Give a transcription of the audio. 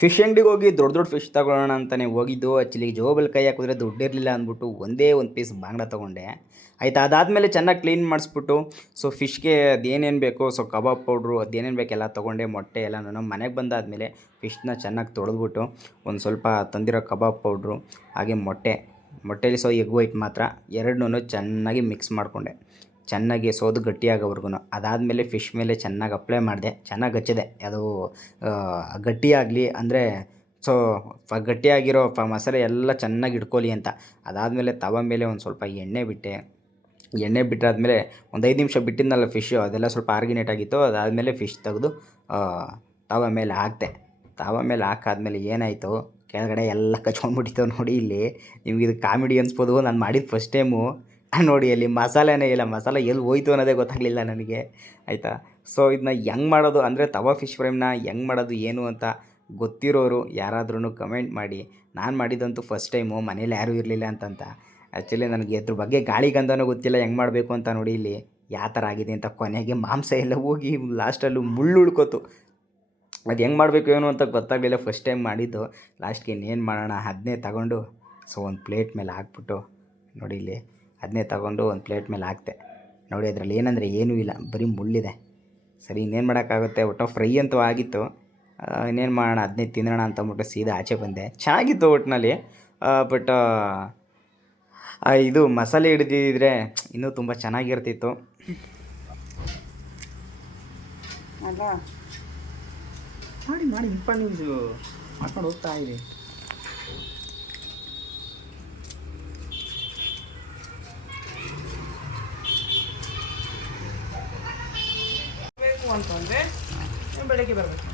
Fish ಅಂಗಡಿಗೆ ಹೋಗಿ ದೊಡ್ಡ ದೊಡ್ಡ ಫಿಶ್ ತಗೊಳ್ಳೋಣ ಅಂತಾನೆ ಹೋಗಿದ್ದು. ಆ್ಯಕ್ಚುಲಿ ಜೋಬಲ್ ಕೈ ಹಾಕಿದ್ರೆ ದುಡ್ಡಿರಲಿಲ್ಲ ಅಂದ್ಬಿಟ್ಟು ಒಂದೇ ಒಂದು ಪೀಸ್ ಬಾಂಗ್ಡ ತೊಗೊಂಡೆ. ಆಯಿತಾ, ಅದಾದಮೇಲೆ ಚೆನ್ನಾಗಿ ಕ್ಲೀನ್ ಮಾಡಿಸ್ಬಿಟ್ಟು ಸೊ ಫಿಶ್ಗೆ ಅದೇನೇನು ಬೇಕೋ ಸೊ ಕಬಾಬ್ ಪೌಡ್ರು ಅದೇನೇನು ಬೇಕೆಲ್ಲ ತೊಗೊಂಡೆ, ಮೊಟ್ಟೆ ಎಲ್ಲ ನಾನು ಮನೆಗೆ ಬಂದಾದಮೇಲೆ ಫಿಶ್ನ ಚೆನ್ನಾಗಿ ತೊಳೆದ್ಬಿಟ್ಟು ಒಂದು ಸ್ವಲ್ಪ ತಂದಿರೋ ಕಬಾಬ್ ಪೌಡ್ರು ಹಾಗೆ ಮೊಟ್ಟೆ, ಮೊಟ್ಟೆಲಿ ಸೊ ಎಗ್ ವೈಟ್ ಮಾತ್ರ, ಎರಡನ್ನೂ ಚೆನ್ನಾಗಿ ಮಿಕ್ಸ್ ಮಾಡಿಕೊಂಡೆ. ಚೆನ್ನಾಗಿ ಸೋದು ಗಟ್ಟಿಯಾಗೋವರೆಗೂ ಅದಾದಮೇಲೆ ಫಿಶ್ ಮೇಲೆ ಚೆನ್ನಾಗಿ ಅಪ್ಲೈ ಮಾಡಿದೆ. ಚೆನ್ನಾಗಿ ಹಚ್ಚಿದೆ. ಅದು ಗಟ್ಟಿಯಾಗಲಿ ಅಂದರೆ, ಸೊ, ಫ, ಗಟ್ಟಿಯಾಗಿರೋ ಫ, ಮಸಾಲೆ ಎಲ್ಲ ಚೆನ್ನಾಗಿ ಇಟ್ಕೊಳ್ಳಿ ಅಂತ. ಅದಾದಮೇಲೆ ತವ ಮೇಲೆ ಒಂದು ಸ್ವಲ್ಪ ಎಣ್ಣೆ ಬಿಟ್ಟೆ. ಎಣ್ಣೆ ಬಿಟ್ಟಾದ್ಮೇಲೆ ಒಂದು ಐದು ನಿಮಿಷ ಬಿಟ್ಟಿದ್ನಲ್ಲ ಫಿಶ್ಶು ಅದೆಲ್ಲ ಸ್ವಲ್ಪ ಆರ್ಗಿನೇಟ್ ಆಗಿತ್ತು. ಅದಾದಮೇಲೆ ಫಿಶ್ ತೆಗೆದು ತವ ಮೇಲೆ ಹಾಕ್ದೆ. ತವ ಮೇಲೆ ಹಾಕಾದ್ಮೇಲೆ ಏನಾಯಿತು? ಕೆಳಗಡೆ ಎಲ್ಲ ಕಚ್ಕೊಂಡ್ಬಿಟ್ಟಿತ್ತು ನೋಡಿ ಇಲ್ಲಿ. ನಿಮ್ಗೆ ಇದು ಕಾಮಿಡಿ ಅನ್ಸ್ಬೋದು. ನಾನು ಮಾಡಿದ ಫಸ್ಟ್ ಟೈಮು ನೋಡಿ, ಅಲ್ಲಿ ಮಸಾಲೆನೇ ಇಲ್ಲ. ಮಸಾಲೆ ಎಲ್ಲಿ ಹೋಯ್ತು ಅನ್ನೋದೇ ಗೊತ್ತಾಗಲಿಲ್ಲ ನನಗೆ. ಆಯಿತಾ? ಸೊ ಇದನ್ನ ಹೆಂಗೆ ಮಾಡೋದು? ಅಂದರೆ ತವಾ ಫಿಶ್ ಫ್ರೈಮ್ನ ಹೆಂಗೆ ಮಾಡೋದು? ಏನು ಅಂತ ಗೊತ್ತಿರೋರು ಯಾರಾದ್ರೂ ಕಮೆಂಟ್ ಮಾಡಿ. ನಾನು ಮಾಡಿದಂತೂ ಫಸ್ಟ್ ಟೈಮು ಮನೇಲಿ ಯಾರೂ ಇರಲಿಲ್ಲ ಅಂತಂತ. ಆ್ಯಕ್ಚುಲಿ ನನಗೆ ಇದ್ರ ಬಗ್ಗೆ ಗಾಳಿ ಗಂಧನೂ ಗೊತ್ತಿಲ್ಲ. ಹೆಂಗೆ ಮಾಡಬೇಕು ಅಂತ ನೋಡಿ ಇಲ್ಲಿ ಯಾವ ಥರ ಆಗಿದೆ ಅಂತ ಕೊನೆಗೆ ಮಾಂಸ ಎಲ್ಲ ಹೋಗಿ ಲಾಸ್ಟಲ್ಲೂ ಮುಳ್ಳು ಉಳ್ಕೋತು. ಅದು ಹೆಂಗೆ ಮಾಡಬೇಕು ಏನು ಅಂತ ಗೊತ್ತಾಗಲಿಲ್ಲ. ಫಸ್ಟ್ ಟೈಮ್ ಮಾಡಿದ್ದು. ಲಾಸ್ಟ್ಗೆ ಇನ್ನೇನು ಮಾಡೋಣ? ಅದನ್ನೇ ತಗೊಂಡು ಸೊ ಒಂದು ಪ್ಲೇಟ್ ಮೇಲೆ ಹಾಕ್ಬಿಟ್ಟು ನೋಡಿ ಇಲ್ಲಿ. ಅದನ್ನೇ ತಗೊಂಡು ಒಂದು ಪ್ಲೇಟ್ ಮೇಲೆ ಹಾಕ್ತೆ. ನೋಡಿ, ಅದರಲ್ಲಿ ಏನಂದರೆ ಏನೂ ಇಲ್ಲ, ಬರೀ ಮುಳ್ಳಿದೆ. ಸರಿ, ಇನ್ನೇನು ಮಾಡೋಕ್ಕಾಗುತ್ತೆ? ಒಟ್ಟು ಫ್ರೈ ಅಂತೂ ಆಗಿತ್ತು. ಇನ್ನೇನು ಮಾಡೋಣ? ಅದನ್ನೇ ತಿನ್ನೋಣ ಅಂತ ಅಂದ್ಬಿಟ್ಟು ಸೀದಾ ಆಚೆ ಬಂದೆ. ಚೆನ್ನಾಗಿತ್ತು ಒಟ್ಟಿನಲ್ಲಿ ಬಟ್ ಇದು ಮಸಾಲೆ ಹಿಡಿದಿದ್ರೆ ಇನ್ನೂ ತುಂಬ ಚೆನ್ನಾಗಿರ್ತಿತ್ತು. ಮಾಡಿ ಮಾಡಿ ನಿಮ್ಮದು ಮಾಡ್ಕೊಂಡು ಹೋಗ್ತಾ ಇರಿ. ಬೇಕು ಅಂತಂದರೆ ಬೆಳಗ್ಗೆ ಬರಬೇಕು.